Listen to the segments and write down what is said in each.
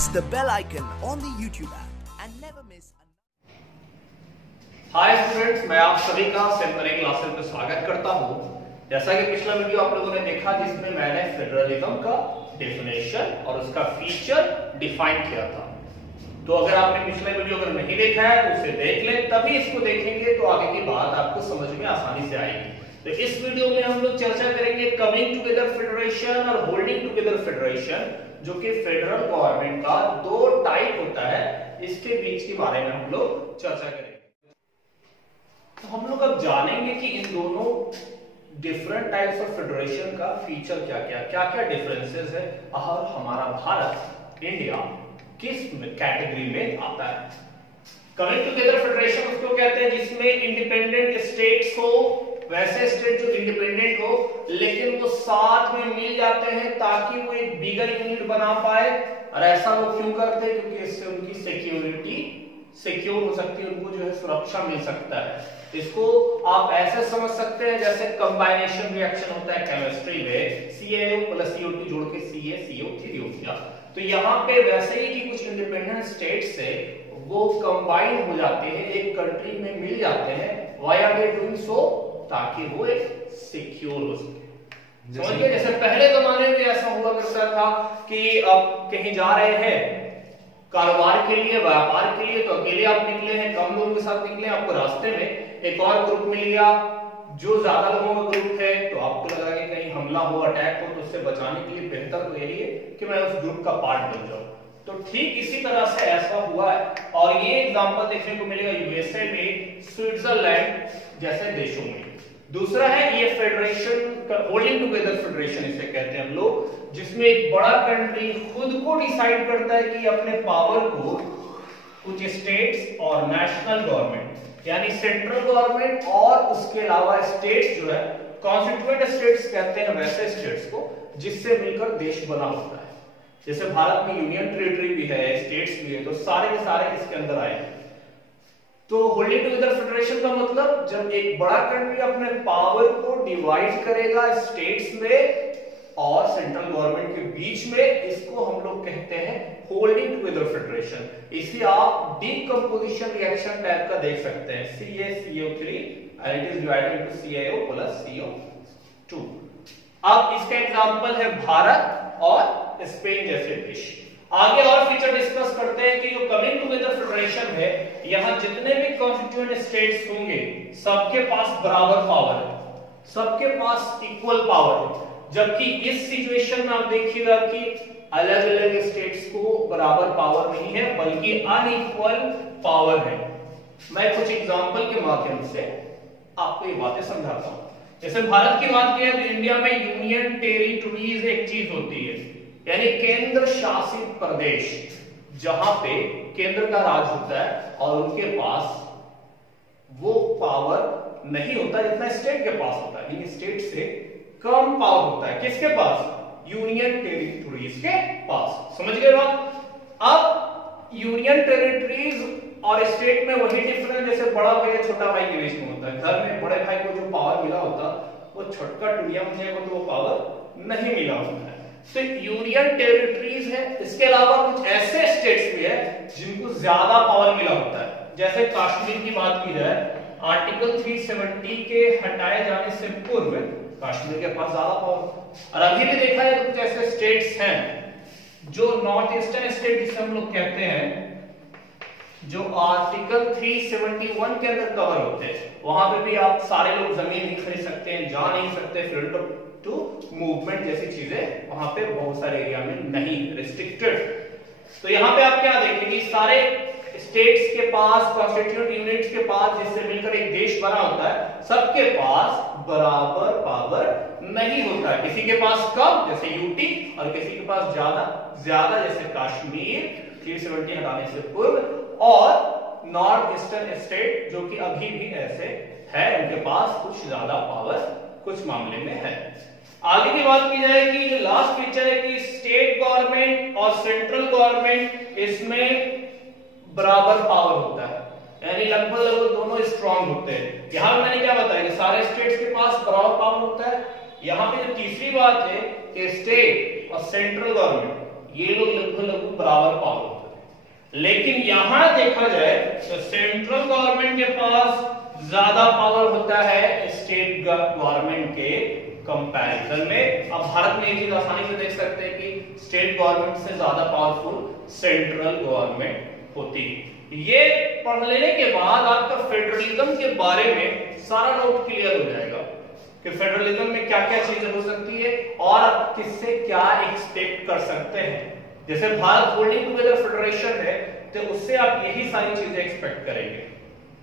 press the bell icon on the YouTube app and never miss. Hi students, मैं आप सभी का सेंपरिंग classes में स्वागत करता हूं। जैसा कि पिछला वीडियो आप लोगों ने देखा जिसमें मैंने फेडरलिज्म का डेफिनेशन और उसका फीचर डिफाइन किया था, तो अगर आपने पिछला वीडियो अगर नहीं देखा है तो उसे देख लें, तभी इसको देखेंगे तो आगे की बात आपको समझ में आसानी से आएगी। तो इस वीडियो में हम लोग चर्चा करेंगे कमिंग टुगेदर फेडरेशन और होल्डिंग टुगेदर फेडरेशन, जो कि फेडरल गवर्नमेंट का दो टाइप होता है, इसके बीच के बारे में हम लोग चर्चा करेंगे। तो हम लोग अब जानेंगे कि इन दोनों डिफरेंट टाइप्स ऑफ फेडरेशन का फीचर क्या डिफरेंसेस है और हमारा भारत इंडिया किस कैटेगरी में आता है। कमिंग टुगेदर फेडरेशन उसको कहते हैं जिसमें इंडिपेंडेंट स्टेट्स हो, वैसे स्टेट जो इंडिपेंडेंट हो लेकिन वो साथ में मिल जाते हैं ताकि वो एक बिगर यूनिट बना पाए। और ऐसा वो क्यों करते हैं? क्योंकि इससे उनकी सिक्योरिटी सिक्योर हो सकती है, उनको जो है सुरक्षा मिल सकता है। इसको आप ऐसे समझ सकते हैं जैसे कंबाइनेशन रिएक्शन होता है केमिस्ट्री में, CaO प्लस CO2 जोड़ के CaCO3 हो गया। तो यहाँ पे वैसे ही कि कुछ इंडिपेंडेंट स्टेट से वो कंबाइन हो जाते हैं, एक कंट्री में मिल जाते हैं। Why are they doing so? ताकि वो एक सिक्योर हो सके। समझिए, जैसे पहले जमाने में ऐसा हुआ करता था कि आप कहीं जा रहे हैं कारोबार के लिए, व्यापार के लिए, तो अकेले आप निकले हैं, कम लोगों के साथ निकले, आपको रास्ते में एक और ग्रुप मिल गया जो ज्यादा लोगों का ग्रुप है, तो आपको लगा कि कहीं हमला हो, अटैक हो, तो उससे बचाने के लिए बेहतर तो यही है कि मैं उस ग्रुप का पार्ट बन जाऊं। तो ठीक इसी तरह से ऐसा हुआ है और ये एग्जांपल देखने को मिलेगा यूएसए में, स्विट्जरलैंड जैसे देशों में। दूसरा है ये फेडरेशन, होल्डिंग टुगेदर फेडरेशन इसे कहते हैं हम लोग, जिसमें एक बड़ा कंट्री खुद को डिसाइड करता है कि अपने पावर को कुछ स्टेट्स और नेशनल गवर्नमेंट यानी सेंट्रल गवर्नमेंट और उसके अलावा स्टेट्स जो है कॉन्स्टिट्यूएंट स्टेट्स कहते हैं वैसे स्टेट्स को, जिससे मिलकर देश बना होता है। जैसे भारत में यूनियन टेरिटरी भी है, स्टेट्स भी है, तो सारे के सारे इसके अंदर आए। तो होल्डिंग टुगेदर फेडरेशन का मतलब जब एक बड़ा कंट्री अपने पावर को डिवाइड करेगा स्टेट्स में और सेंट्रल गवर्नमेंट के बीच में, इसको हम लोग कहते हैं होल्डिंग टुगेदर फेडरेशन। इसे आप डीकंपोजिशन रिएक्शन टाइप का देख सकते हैं, CaCO3 and it is divided into CaO plus CO2। अब इसका एग्जांपल है भारत और स्पेन जैसे देश। आगे और फीचर डिस्कस करते हैं कि जो कमिंग टुगेदर फेडरेशन है, यहाँ जितने भी कॉन्स्टिट्यूएंट स्टेट्स होंगे सबके पास बराबर पावर है, सबके पास इक्वल पावर है। जबकि इस सिचुएशन में आप देखिएगा कि अलग अलग स्टेट्स को बराबर पावर नहीं है बल्कि अनइक्वल पावर है। मैं कुछ एग्जांपल के माध्यम से आपको ये बातें समझाता हूं। जैसे भारत की बात करें तो इंडिया में यूनियन टेरिटरीज एक चीज होती है, यानी केंद्र शासित प्रदेश, जहां पे केंद्र का राज होता है और उनके पास वो पावर नहीं होता जितना स्टेट के पास होता है, यानी स्टेट से कम पावर होता है। किसके पास? यूनियन टेरिटरीज के पास। समझ गए बात? अब यूनियन टेरिटरीज और स्टेट में वही डिफरेंस जैसे बड़ा भाई या छोटा भाई के बीच में होता है। घर में बड़े भाई को जो पावर मिला होता वो छोटका टुड़िया मुझे को तो वो पावर नहीं मिला होता है। तो यूनियन टेरिटरीज है, इसके अलावा कुछ ऐसे स्टेट्स भी है जिनको ज्यादा पावर मिला होता है। जैसे कश्मीर की बात की जाए, आर्टिकल 370 के हटाए जाने से पूर्व कश्मीर के पास ज्यादा पावर। और अभी भी देखा है तो कुछ ऐसे स्टेट्स हैं जो नॉर्थ ईस्टर्न स्टेट जिसे हम लोग कहते हैं, जो आर्टिकल 371 के अंदर कवर होते हैं, वहां पे भी आप सारे लोग जमीन नहीं खरीद सकते हैं, जा नहीं सकते, फ्रीडम टू मूवमेंट जैसी चीजें वहां पे बहुत सारे एरिया में नहीं, रिस्ट्रिक्टेड। तो यहाँ पे आप क्या देखेंगे, सारे स्टेट्स के पास, कॉन्स्टिट्यूएंट यूनिट्स के पास, जिससे मिलकर एक देश बना होता है, सबके पास बराबर पावर नहीं होता है। किसी के पास कम जैसे यूटी और किसी के पास ज्यादा जैसे कश्मीर 370 हटाने से पूर्व, और नॉर्थ ईस्टर्न स्टेट जो कि अभी भी ऐसे है, उनके पास कुछ ज्यादा पावर कुछ मामले में है। आगे की बात की जाए कि जो लास्ट फीचर है कि स्टेट गवर्नमेंट और सेंट्रल गवर्नमेंट इसमें बराबर पावर होता है, यानी लगभग दोनों स्ट्रांग होते हैं। यहां मैंने क्या बताया कि सारे स्टेट्स के पास बराबर पावर होता है। यहाँ पे जो तीसरी बात है कि स्टेट और सेंट्रल गवर्नमेंट ये लोग लगभग बराबर पावर होते हैं। लेकिन यहां देखा जाए तो सेंट्रल गवर्नमेंट के पास ज्यादा पावर होता है स्टेट गवर्नमेंट के कंपैरिजन में। अब भारत में ये चीज आसानी से देख सकते हैं कि स्टेट गवर्नमेंट से ज्यादा पावरफुल सेंट्रल गवर्नमेंट होती है। ये पढ़ लेने के बाद आपका फेडरलिज्म के बारे में सारा डाउट क्लियर हो जाएगा कि फेडरलिज्म में क्या क्या चीजें हो सकती है और आप किससे क्या एक्सपेक्ट कर सकते हैं। जैसे भारत होल्डिंग टुगेदर फेडरेशन है तो उससे आप यही सारी चीजें एक्सपेक्ट करेंगे।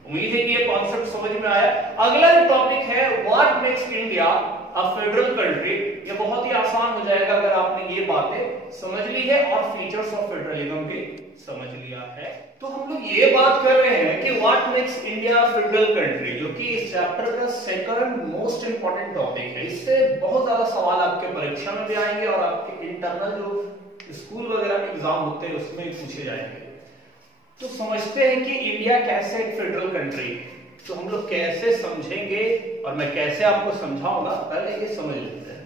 उम्मीद है कि ये कॉन्सेप्ट समझ में आया। अगला जो टॉपिक है what makes India a federal country, ये बहुत ही आसान हो जाएगा अगर आपने ये बातें समझ ली है और फीचर्स ऑफ फेडरलिज्म भी समझ लिया है। तो हम लोग ये बात कर रहे हैं कि what makes India federal country, जो कि इस चैप्टर का सेकंड मोस्ट इंपॉर्टेंट टॉपिक है। इससे बहुत ज्यादा सवाल आपके परीक्षा में भी आएंगे और आपके इंटरनल जो स्कूल वगैरह में एग्जाम होते हैं उसमें पूछे जाएंगे। तो समझते हैं कि इंडिया कैसे एक फेडरल कंट्री, तो हम लोग कैसे समझेंगे और मैं कैसे आपको समझाऊंगा, पहले ये समझ लेते हैं,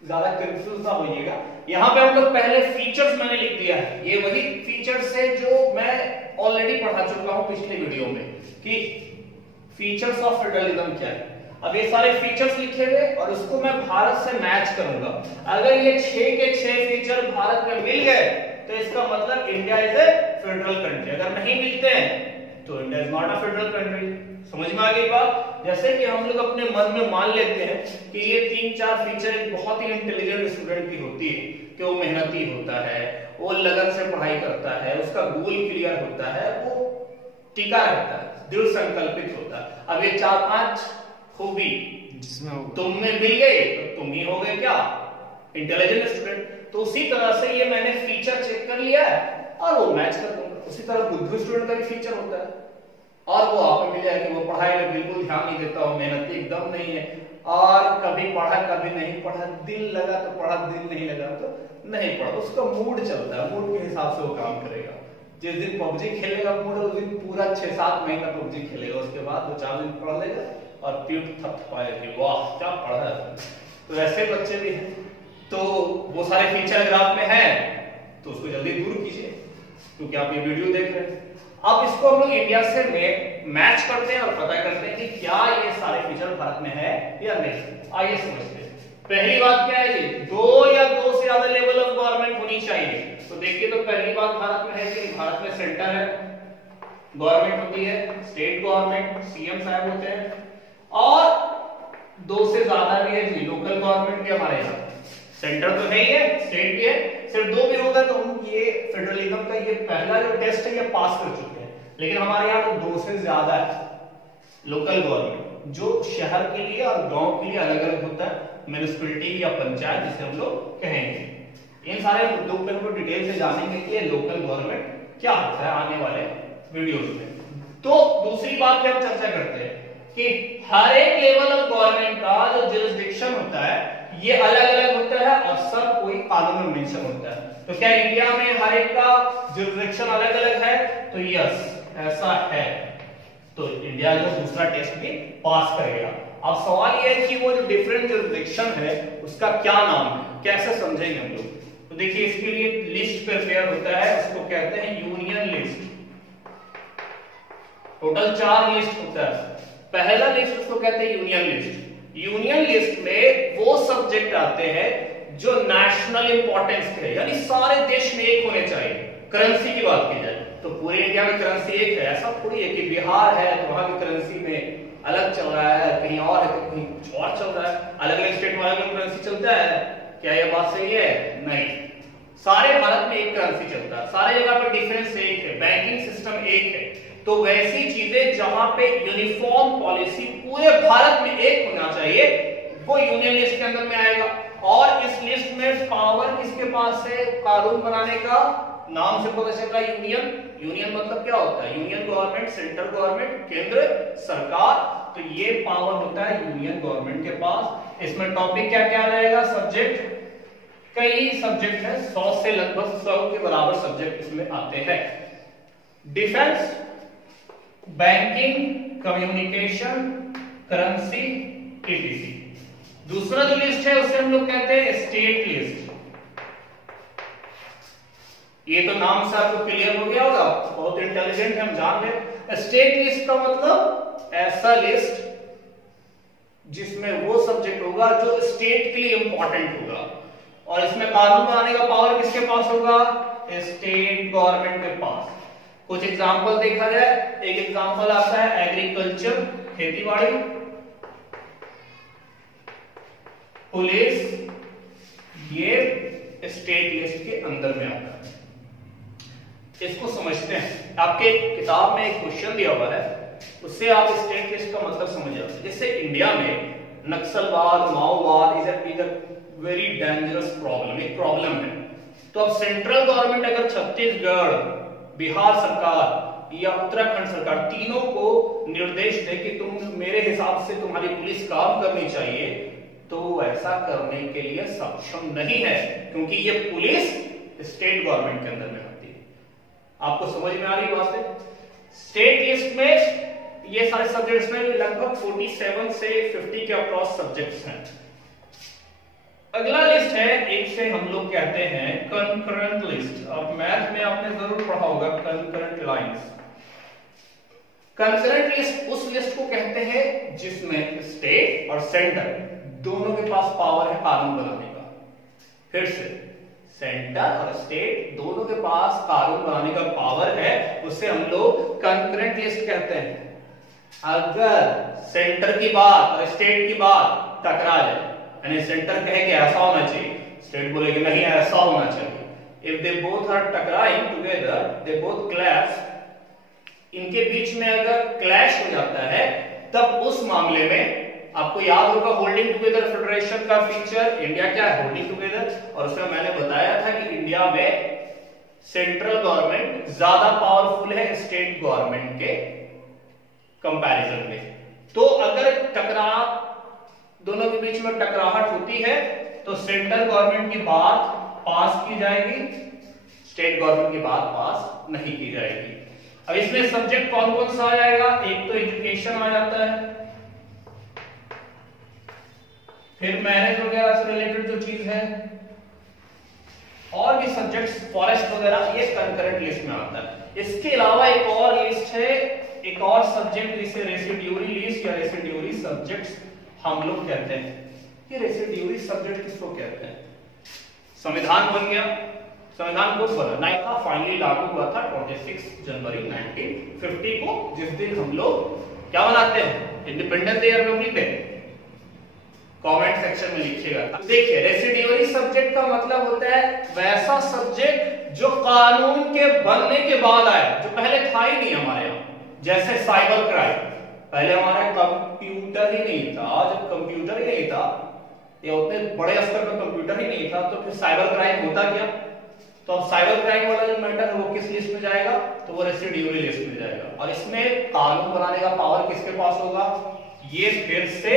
ज्यादा कंफ्यूज ना होइएगा। यहां पे हम लोग पहले फीचर्स मैंने लिख दिया है, ये वही फीचर्स है जो मैं ऑलरेडी पढ़ा चुका हूं पिछले वीडियो में कि फीचर्स ऑफ फेडरलिज्म क्या है। अब ये सारे फीचर्स लिखे हुए और उसको मैं भारत से मैच करूंगा। अगर ये 6 के 6 फीचर भारत में मिल गए तो इसका मतलब India is a federal country. अगर नहीं मिलते हैं तो India is not a federal country. समझ में आ गई बात। जैसे कि हम लोग अपने मन में मान लेते हैं कि ये 3-4 फीचर एक बहुत ही इंटेलिजेंट स्टूडेंट की होती है कि वो मेहनती होता है, वो लगन से पढ़ाई करता है, उसका गोल क्लियर होता है, वो टिका रहता है, दृढ़ संकल्पित होता है। अब ये 4-5 खूबी तुम में मिल गई तो तुम ही हो गए क्या इंटेलिजेंट स्टूडेंट। तो उसी तरह से ये मैंने फीचर चेक कर लिया है और वो मैच कर दूंगा। उसी तरह बुद्धू स्टूडेंट का भी फीचर होता है और वो आपको मिल जाए कि वो पढ़ाई में बिल्कुल ध्यान नहीं देता हो, मेहनती एकदम नहीं है और कभी पढ़ा कभी नहीं पढ़ा, दिल लगा तो पढ़ा, दिल नहीं लगा तो नहीं पढ़ा। उसका मूड चलता है, मूड के हिसाब से वो काम करेगा। जिस दिन पबजी खेलेगा मूड, उस दिन पूरा 6-7 महीना पबजी खेलेगा, उसके बाद 2-4 दिन पढ़ लेगा और पीठ थपथपाएगी, वाह क्या पढ़ा है। तो ऐसे बच्चे भी हैं। तो वो सारे फीचर अगर आप में है तो उसको जल्दी दूर कीजिए क्योंकि आप ये वीडियो देख रहे हैं। अब इसको हम लोग इंडिया से मैच करते हैं और पता करते हैं कि क्या ये सारे फीचर भारत में है या नहीं। आइए समझते हैं। पहली बात क्या है जी, 2 या 2 से ज्यादा लेवल ऑफ गवर्नमेंट होनी चाहिए। तो देखिए तो पहली बात भारत में है कि भारत में सेंटर है, गवर्नमेंट होती है, स्टेट गवर्नमेंट सीएम साहब होते हैं और 2 से ज्यादा भी है जी, लोकल गवर्नमेंट भी हमारे यहाँ। सेंटर तो नहीं है, स्टेट भी है, सिर्फ 2 भी होगा तो हम ये फेडरलिज्म का ये पहला जो टेस्ट है ये पास कर चुके हैं। लेकिन हमारे यहाँ तो 2 से ज्यादा है लोकल गवर्नमेंट, जो शहर के लिए और गांव के लिए अलग अलग होता है, म्युनिसिपैलिटी या पंचायत जिसे हम लोग कहेंगे। इन सारे मुद्दों पर हम लोग डिटेल से जानेंगे कि ये लोकल गवर्नमेंट क्या होता है आने वाले वीडियोस में। तो दूसरी बात पे हम चर्चा करते हैं कि हर एक लेवल ऑफ गवर्नमेंट का जो जुरिसडिक्शन होता है ये अलग अलग होता है और सब कोई कानून में मेंशन होता है। तो क्या इंडिया में हर एक का जुरिसडिक्शन अलग अलग है? तो यस ऐसा है। तो इंडिया जो दूसरा टेस्ट भी पास करेगा। अब सवाल ये है कि वो जो डिफरेंट जुरिसडिक्शन है उसका क्या नाम है, कैसे समझेंगे हम लोग। तो देखिए इसके लिए लिस्ट प्रिपेयर होता है, उसको कहते हैं यूनियन लिस्ट। टोटल 4 लिस्ट होता है। पहला लिस्ट उसको कहते हैं यूनियन लिस्ट। यूनियन लिस्ट में वो सब्जेक्ट आते हैं जो नेशनल इंपॉर्टेंस के है, यानी सारे देश में एक होने चाहिए। करेंसी की बात की जाए तो पूरे इंडिया में करेंसी एक है, ऐसा थोड़ी है कि बिहार है तो वहां की करेंसी में अलग चल रहा है, कहीं और है तो कहीं कुछ और चल रहा है, अलग अलग स्टेट में अलग अलग करेंसी चलता है। क्या यह बात सही है? नहीं, सारे भारत में एक करेंसी चलता है, सारे जगह पे डिफरेंस एक है, बैंकिंग सिस्टम एक है। तो वैसी चीजें जहां पे यूनिफॉर्म पॉलिसी पूरे भारत में एक होना चाहिए वो यूनियन लिस्ट के अंदर में आएगा। और इस लिस्ट में पावर किसके पास है कानून बनाने का? नाम से पता चल रहा है यूनियन। यूनियन मतलब क्या होता है? यूनियन गवर्नमेंट, सेंट्रल गवर्नमेंट, केंद्र सरकार। तो ये पावर होता है यूनियन गवर्नमेंट के पास। इसमें टॉपिक क्या क्या रहेगा? सब्जेक्ट, कई सब्जेक्ट है, 100 से लगभग 100 के बराबर सब्जेक्ट इसमें आते हैं। Defence, banking, communication, currency, etc. दूसरा जो लिस्ट है उसे हम लोग कहते हैं स्टेट लिस्ट। ये तो नाम से आपको क्लियर हो गया होगा, बहुत इंटेलिजेंट है, हम जान रहे। स्टेट लिस्ट का मतलब ऐसा लिस्ट जिसमें वो सब्जेक्ट होगा जो स्टेट के लिए इंपॉर्टेंट होगा, और इसमें कानून बनाने का पावर किसके पास होगा? स्टेट गवर्नमेंट के पास। कुछ एग्जांपल देखा जाए, एक एग्जांपल आता है एग्रीकल्चर, खेतीबाड़ी, पुलिस, ये स्टेट लिस्ट के अंदर में आता है। इसको समझते हैं। आपके किताब में एक क्वेश्चन दिया हुआ है, उससे आप स्टेट लिस्ट का मतलब समझ जाते हैं। जैसे इंडिया में नक्सलवाद, माओवाद is a very dangerous problem, एक प्रॉब्लम है। तो अब सेंट्रल गवर्नमेंट अगर छत्तीसगढ़, बिहार सरकार या उत्तराखंड सरकार तीनों को निर्देश दे कि तुम मेरे हिसाब से तुम्हारी पुलिस काम करनी चाहिए, तो ऐसा करने के लिए सक्षम नहीं है, क्योंकि ये पुलिस स्टेट गवर्नमेंट के अंदर में आती है। आपको समझ में आ रही बात है? स्टेट लिस्ट में ये सारे सब्जेक्ट्स में लगभग 47 से 50 के अक्रॉस सब्जेक्ट्स हैं। अगला लिस्ट है, एक से हम लोग कहते हैं कंकरेंट लिस्ट। अब मैथ में आपने जरूर पढ़ा होगा कंकरेंट लाइंस। कंकरेंट लिस्ट उस लिस्ट को कहते हैं जिसमें स्टेट और सेंटर दोनों के पास पावर है कानून बनाने का। फिर से, सेंटर और स्टेट दोनों के पास कानून बनाने का पावर है, उसे हम लोग कंकरेंट लिस्ट कहते हैं। अगर सेंटर की बात और स्टेट की बात टकरा जाए, यानी सेंटर कहे कि ऐसा होना चाहिए, स्टेट बोले कि नहीं ऐसा होना चाहिए, इफ दे बोथ आर टकराइंग टुगेदर, दे बोथ क्लैश, इनके बीच में अगर क्लैश हो जाता है, तब उस मामले में आपको याद होगा होल्डिंग टुगेदर फेडरेशन का फीचर, इंडिया क्या है? Holding together. और उसमें मैंने बताया था कि इंडिया में सेंट्रल गवर्नमेंट ज्यादा पावरफुल है स्टेट गवर्नमेंट के कंपैरिजन में। तो अगर दोनों के बीच में टकराहट होती है, तो सेंट्रल गवर्नमेंट की बात पास की जाएगी, स्टेट गवर्नमेंट की बात पास नहीं की जाएगी। अब इसमें सब्जेक्ट कौन कौन सा आ जाएगा? एक तो एजुकेशन आ जाता है, फिर मैरिज वगैरह से रिलेटेड जो चीज है, और भी सब्जेक्ट्स फॉरेस्ट वगैरह, ये कंकरेंट लिस्ट में आता है। इसके अलावा एक और लिस्ट है, एक और सब्जेक्ट जिसे रेसिड्यूरी लिस्ट या रेसिड्यूरी सब्जेक्ट्स हम लोग कहते हैं। ये रेसिड्यूरी सब्जेक्ट किसको कहते हैं? संविधान बन गया, संविधान कब बना था? फाइनली लागू हुआ था 26 जनवरी 1950 को, जिस दिन हम लोग क्या मनाते हैं? Independence day Republic day. Comment section में लिखिएगा। देखिए, रेसिड्यूरी सब्जेक्ट का मतलब होता है वैसा सब्जेक्ट जो कानून के बनने के बाद आया, जो पहले था ही नहीं हमारे यहाँ। जैसे साइबर क्राइम, पहले हमारा कंप्यूटर ही नहीं था। जब कंप्यूटर ही नहीं था या उतने बड़े स्तर पर कंप्यूटर ही नहीं था, तो फिर साइबर क्राइम होता क्या? तो अब साइबर क्राइम वाला जो मैटर है वो किस लिस्ट में जाएगा? तो वो रेसिड्यूरी लिस्ट में जाएगा। और इसमें कानून बनाने का पावर किसके पास होगा? ये फिर से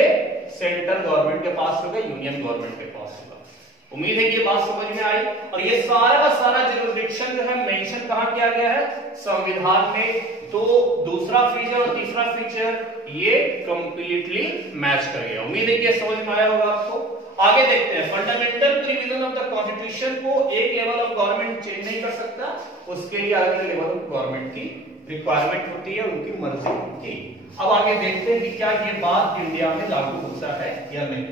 सेंट्रल गवर्नमेंट के पास होगा, यूनियन गवर्नमेंट के पास होगा। उम्मीद है कि ये बात समझ में आई। और ये सारा का सारा जुरिसडिक्शन जो है मेंशन कहां किया गया है? संविधान में। तो दूसरा फीचर और तीसरा फीचर ये कंप्लीटली मैच कर गया। उम्मीद है कि ये समझ में आया होगा आपको। आगे देखते हैं, fundamental provision of the constitution को एक लेवल ऑफ गवर्नमेंट चेंज नहीं कर सकता, उसके लिए अलग लेवल ऑफ गवर्नमेंट की रिक्वायरमेंट होती है, उनकी मर्जी की। अब आगे देखते हैं कि क्या ये बात इंडिया में लागू होता है या नहीं।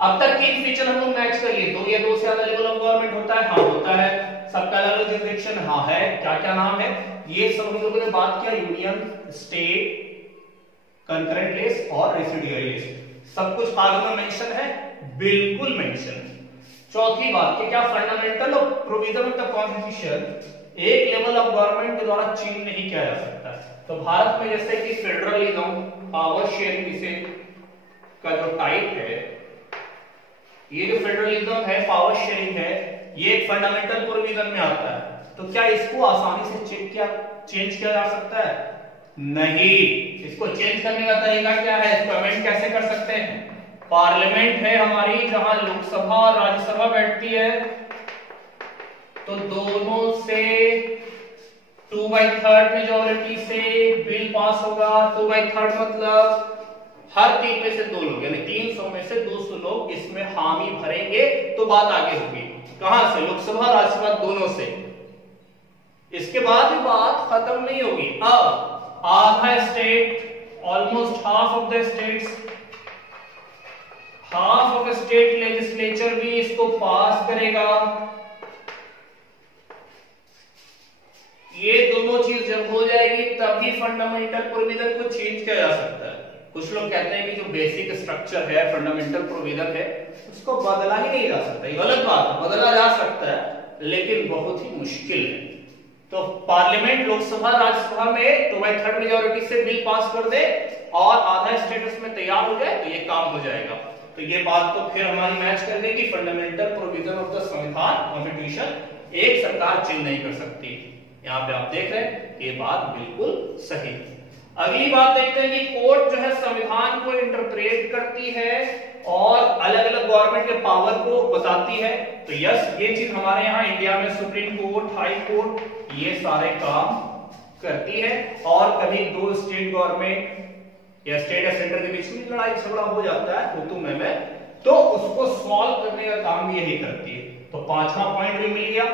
अब तक तीन फीचर हम लोग मैच कर लिए। दो या दो से ज्यादा लेवल ऑफ गवर्नमेंट होता है? हाँ होता है। सबका अलग जुरिसडिक्शन? हाँ है। क्या क्या नाम है? ये सब हम लोगों ने बात किया, यूनियन, स्टेट, कंकरेंट लिस्ट और रेसिड्यूरी लिस्ट। सब कुछ कानून में मेंशन है? बिल्कुल मेंशन है। चौथी बात कि क्या fundamental provision of the constitution एक लेवल ऑफ गवर्नमेंट के द्वारा चेंज नहीं किया जा सकता। तो भारत में जैसे कि फेडरलिज्म, पावर शेयरिंग इसे का जो टाइप है, ये जो फेडरलिज्म है, पावर शेयरिंग है, ये एक फंडामेंटल प्रोविजन में आता है। तो क्या इसको आसानी से चेंज किया जा सकता है? नहीं। इसको चेंज करने का तरीका क्या है? इसको अमेंड कैसे कर सकते हैं? पार्लियामेंट है हमारी, जहां लोकसभा और राज्यसभा बैठती है, तो दोनों से 2/3 मेजॉरिटी से बिल पास होगा। 2/3 मतलब हर 3 में से 2 लोग, यानी 300 में से 200 लोग इसमें हामी भरेंगे तो बात आगे होगी। कहां से? लोकसभा राज्यसभा दोनों से। इसके बाद भी बात खत्म नहीं होगी। अब आधा state, almost half of the states, half of state legislature भी इसको पास करेगा। ये दोनों चीज जब हो जाएगी तभी फंडामेंटल प्रोविजन को चेंज किया जा सकता है। कुछ लोग कहते हैं कि जो बेसिक स्ट्रक्चर है, फंडामेंटल प्रोविजन है, उसको बदला ही नहीं जा सकता। ये गलत बात है, बदला जा सकता है लेकिन बहुत ही मुश्किल है। तो पार्लियामेंट, लोकसभा, राज्यसभा में 2/3 मेजोरिटी से बिल पास कर दे और आधा स्टेटस में तैयार हो जाए तो ये काम हो जाएगा। तो ये बात तो फिर हमारी मैच कर देगी। फंडामेंटल प्रोविजन ऑफ द संविधान, कॉन्स्टिट्यूशन, एक सरकार चेंज नहीं कर सकती। यहाँ पे आप देख रहे हैं ये बात बिल्कुल सही है। अगली बात देखते हैं कि कोर्ट जो है संविधान को इंटरप्रेट करती है और अलग अलग गवर्नमेंट के पावर को बताती है। तो यस, ये चीज हमारे यहाँ इंडिया में सुप्रीम कोर्ट, हाई कोर्ट, ये सारे काम करती है। और कभी दो स्टेट गवर्नमेंट या स्टेट या सेंटर के बीच में लड़ाई झगड़ा हो जाता है हुतू में, तो उसको सॉल्व करने का काम भी यही करती है। तो पांचवा पॉइंट भी मिल गया।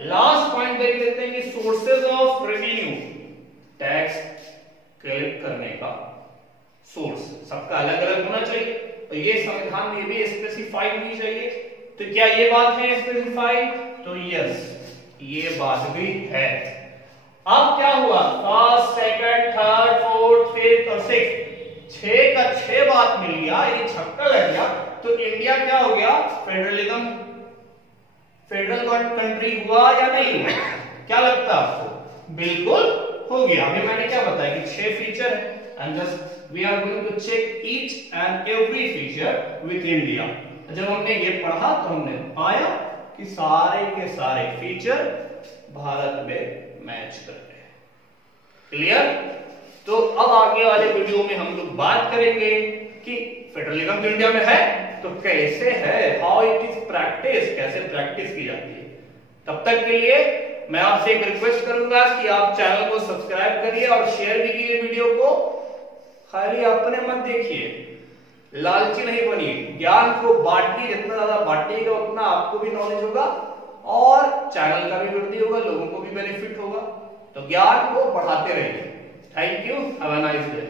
लास्ट पॉइंट देख लेते हैं कि sources of revenue, tax collect करने का सोर्स सबका अलग अलग होना चाहिए। तो ये संविधान में भी स्पेसिफाइड होनी चाहिए। तो क्या ये बात है स्पेसिफाइड? तो यस, ये बात भी है। अब क्या हुआ? First, second, third, fourth, fifth और सिक्स्थ, 6 का 6 बात मिल गया, ये छक्का लग गया। तो इंडिया क्या हो गया? फेडरलिज्म, फेडरल कंट्री हुआ या नहीं हुआ? क्या लगता है आपको? बिल्कुल हो गया। अभी मैंने क्या बताया कि 6 फीचर है and just we are going to check each and every feature with India. जब हमने ये पढ़ा तो हमने पाया कि सारे के सारे फीचर भारत में मैच कर रहे हैं। क्लियर? तो अब आगे वाले वीडियो में हम लोग बात करेंगे कि फेडरलिज्म तो इंडिया में है तो कैसे है, हाउ इट इज प्रैक्टिस, कैसे प्रैक्टिस की जाती है। तब तक के लिए मैं आपसे एक रिक्वेस्ट करूंगा कि आप चैनल को सब्सक्राइब करिए और शेयर भी कीजिए वीडियो को। खाली अपने मत देखिए, लालची नहीं बनिए, ज्ञान को बांटिए। जितना ज्यादा बांटिएगा उतना आपको भी नॉलेज होगा और चैनल का भी वृद्धि होगा, लोगों को भी बेनिफिट होगा। तो ज्ञान को बढ़ाते रहिए। Thank you, have a nice day.